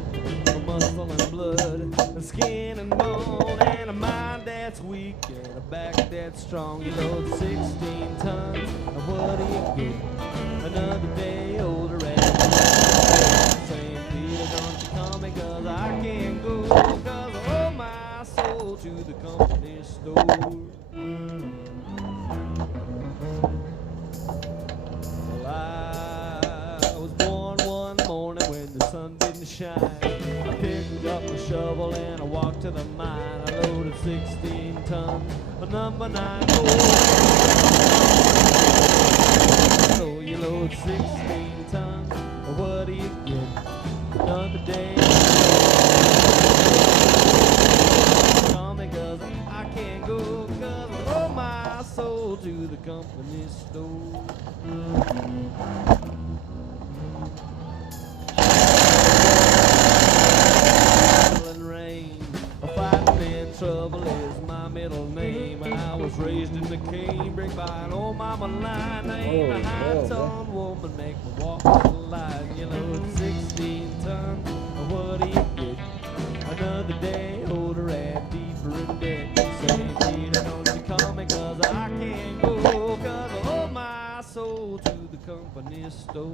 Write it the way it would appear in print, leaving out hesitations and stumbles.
good for muscle and blood and skin and bone and a mind that's weak and a back that's strong. You load 16 tons, and what do you get? Another day older and St. Peter, don't you call me 'cause I can't go, 'cause I owe my soul to the company store. Well, I was born one morning when the sun didn't shine. I picked up my shovel and I walked to the mine. I loaded 16 tons of number 9 gold. So you load 16 tons, what do you get? Another day. Call me 'cause I can't go, 'cause I owe my soul to the company store. Trouble is my middle name. I was raised in the canebrake by an old mama line. I ain't a high-toned woman, make me walk the line. You load 16 tons, what do you get? Another day older and deeper in debt. St. Peter, don't you call me 'cause I can't go, 'cause I owe my soul to the company store.